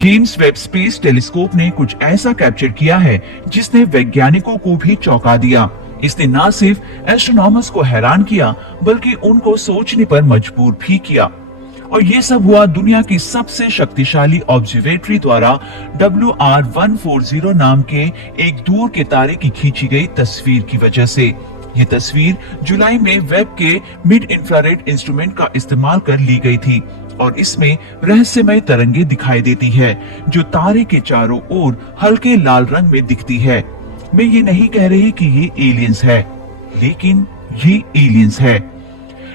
James Webb space telescope ने कुछ ऐसा कैप्चर किया है जिसने वैज्ञानिकों को भी चौंका दिया। इसने न सिर्फ एस्ट्रोनॉमर्स को हैरान किया बल्कि उनको सोचने पर मजबूर भी किया। और ये सब हुआ दुनिया की सबसे शक्तिशाली ऑब्जर्वेटरी द्वारा WR140 नाम के एक दूर के तारे की खींची गई तस्वीर की वजह से। ये तस्वीर जुलाई में वेब के मिड इंफ्रारेड इंस्ट्रूमेंट का इस्तेमाल कर ली गई थी और इसमें रहस्यमय तरंगे दिखाई देती है जो तारे के चारों ओर हल्के लाल रंग में दिखती है। मैं ये नहीं कह रही कि ये एलियंस है, लेकिन ये एलियंस है।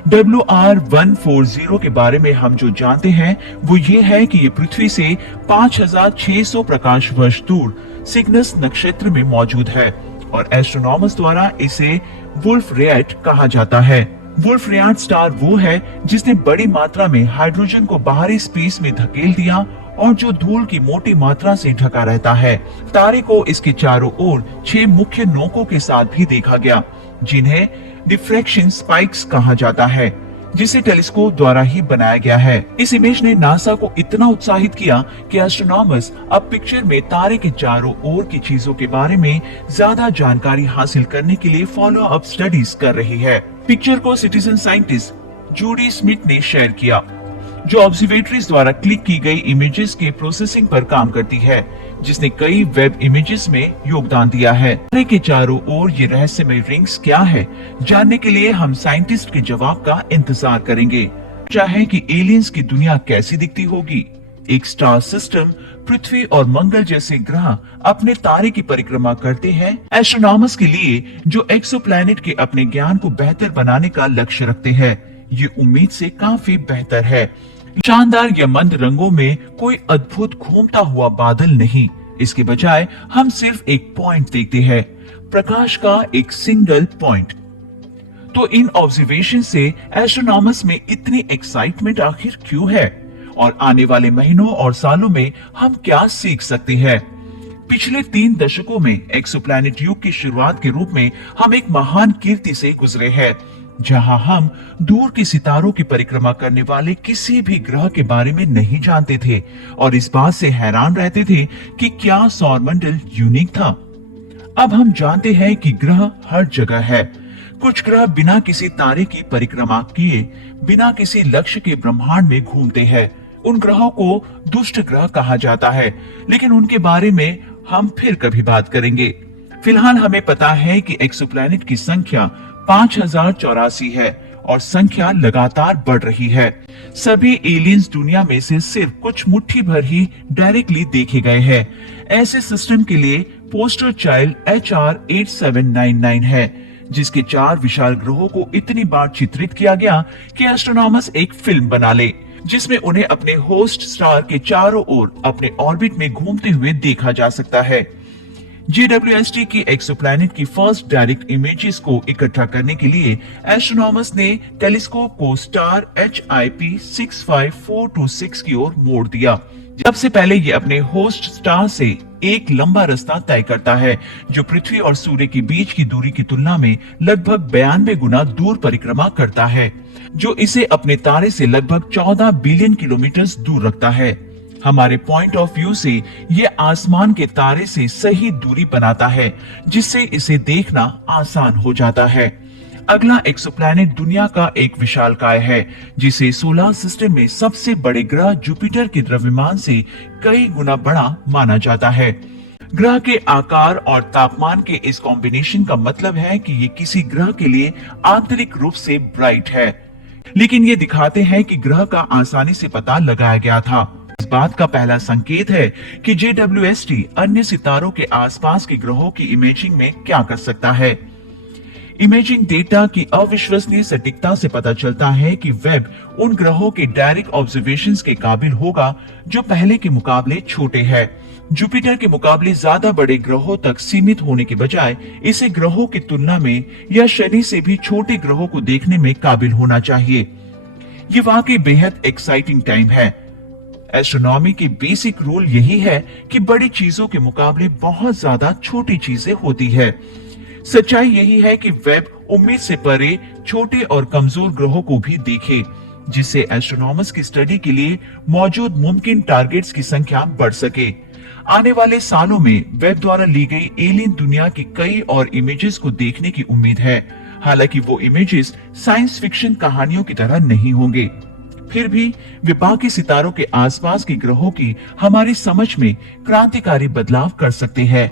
WR140 के बारे में हम जो जानते हैं वो ये है कि ये पृथ्वी से 5600 प्रकाश वर्ष दूर सिग्नस नक्षत्र में मौजूद है और एस्ट्रोनॉमर्स द्वारा इसे वुल्फ रेट कहा जाता है। वुल्फ रेट स्टार वो है जिसने बड़ी मात्रा में हाइड्रोजन को बाहरी स्पेस में धकेल दिया और जो धूल की मोटी मात्रा से ढका रहता है। तारे को इसके चारों ओर 6 मुख्य नोकों के साथ भी देखा गया जिन्हें डिफ्रैक्शन स्पाइक्स कहा जाता है, जिसे टेलीस्कोप द्वारा ही बनाया गया है। इस इमेज ने नासा को इतना उत्साहित किया कि एस्ट्रोनॉमर्स अब पिक्चर में तारे के चारों ओर की चीजों के बारे में ज्यादा जानकारी हासिल करने के लिए फॉलो अप स्टडीज कर रही है। पिक्चर को सिटीजन साइंटिस्ट जूडी स्मिथ ने शेयर किया, जो ऑब्जर्वेटरीज द्वारा क्लिक की गई इमेजेस के प्रोसेसिंग पर काम करती है, जिसने कई वेब इमेजेस में योगदान दिया है। तारे के चारों ओर ये रहस्यमय रिंग्स क्या है, जानने के लिए हम साइंटिस्ट के जवाब का इंतजार करेंगे। चाहे कि एलियंस की दुनिया कैसी दिखती होगी। एक स्टार सिस्टम पृथ्वी और मंगल जैसे ग्रह अपने तारे की परिक्रमा करते हैं। एस्ट्रोनॉमर्स के लिए जो एक्सोप्लैनेट के अपने ज्ञान को बेहतर बनाने का लक्ष्य रखते हैं, ये उम्मीद से काफी बेहतर है। शानदार या मंद रंगों में कोई अद्भुत घूमता हुआ बादल नहीं, इसके बजाय हम सिर्फ एक पॉइंट देखते हैं, प्रकाश का एक सिंगल पॉइंट। तो इन ऑब्जर्वेशन से एस्ट्रोनॉमर्स में इतनी एक्साइटमेंट आखिर क्यों है और आने वाले महीनों और सालों में हम क्या सीख सकते हैं। पिछले 3 दशकों में एक्सोप्लैनेट युग की शुरुआत के रूप में हम एक महान कीर्ति से गुजरे हैं, जहां हम दूर के सितारों की परिक्रमा करने वाले किसी भी ग्रह के बारे में नहीं जानते थे और इस बात से हैरान रहते थे कि क्या सौरमंडल यूनिक था। अब हम जानते हैं कि ग्रह हर जगह है। कुछ ग्रह बिना किसी तारे की परिक्रमा किए बिना किसी लक्ष्य के ब्रह्मांड में घूमते हैं। उन ग्रहों को दुष्ट ग्रह कहा जाता है, लेकिन उनके बारे में हम फिर कभी बात करेंगे। फिलहाल हमें पता है कि एक्सोप्लैनेट की संख्या 5084 है और संख्या लगातार बढ़ रही है। सभी एलियंस दुनिया में से सिर्फ कुछ मुट्ठी भर ही डायरेक्टली देखे गए हैं। ऐसे सिस्टम के लिए पोस्टर चाइल्ड HR8799 है, जिसके 4 विशाल ग्रहों को इतनी बार चित्रित किया गया कि एस्ट्रोनॉमर्स एक फिल्म बना ले, जिसमें उन्हें अपने होस्ट स्टार के चारों ओर अपने ऑर्बिट में घूमते हुए देखा जा सकता है। JWST की एक्सोप्लैनेट की फर्स्ट डायरेक्ट इमेजेस को इकट्ठा करने के लिए एस्ट्रोनॉमर्स ने टेलीस्कोप को स्टार HIP 65426 की ओर मोड़ दिया। सबसे पहले ये अपने होस्ट स्टार से एक लंबा रास्ता तय करता है, जो पृथ्वी और सूर्य के बीच की दूरी की तुलना में लगभग 92 गुना दूर परिक्रमा करता है, जो इसे अपने तारे से लगभग 14 बिलियन किलोमीटर दूर रखता है। हमारे पॉइंट ऑफ व्यू से ये आसमान के तारे से सही दूरी बनाता है, जिससे इसे देखना आसान हो जाता है। अगला एक्सोप्लैनेट दुनिया का एक विशालकाय है, जिसे सोलर सिस्टम में सबसे बड़े ग्रह जुपिटर के द्रव्यमान से कई गुना बड़ा माना जाता है। ग्रह के आकार और तापमान के इस कॉम्बिनेशन का मतलब है कि ये किसी ग्रह के लिए आंतरिक रूप से ब्राइट है, लेकिन ये दिखाते हैं कि ग्रह का आसानी से पता लगाया गया था। इस बात का पहला संकेत है कि JWST अन्य सितारों के आसपास के ग्रहों की इमेजिंग में क्या कर सकता है। इमेजिंग डेटा की अविश्वसनीय सटीकता से पता चलता है कि वेब उन ग्रहों के डायरेक्ट ऑब्जर्वेशंस के काबिल होगा जो पहले के मुकाबले छोटे हैं। जुपिटर के मुकाबले ज्यादा बड़े ग्रहों तक सीमित होने के बजाय इसे ग्रहों की तुलना में या शनि से भी छोटे ग्रहों को देखने में काबिल होना चाहिए। ये वाकई बेहद एक्साइटिंग टाइम है। एस्ट्रोनॉमी की बेसिक रूल यही है कि बड़ी चीजों के मुकाबले बहुत ज्यादा छोटी चीजें होती है। सच्चाई यही है कि वेब उम्मीद से परे छोटे और कमजोर ग्रहों को भी देखे। जिससे एस्ट्रोनॉमर्स की स्टडी के लिए मौजूद मुमकिन टारगेट्स की संख्या बढ़ सके। आने वाले सालों में वेब द्वारा ली गई एलियन दुनिया की कई और इमेजेस को देखने की उम्मीद है। हालांकि वो इमेजेस साइंस फिक्शन कहानियों की तरह नहीं होंगे, फिर भी वे बाकी सितारों के आसपास के ग्रहों की हमारी समझ में क्रांतिकारी बदलाव कर सकते हैं।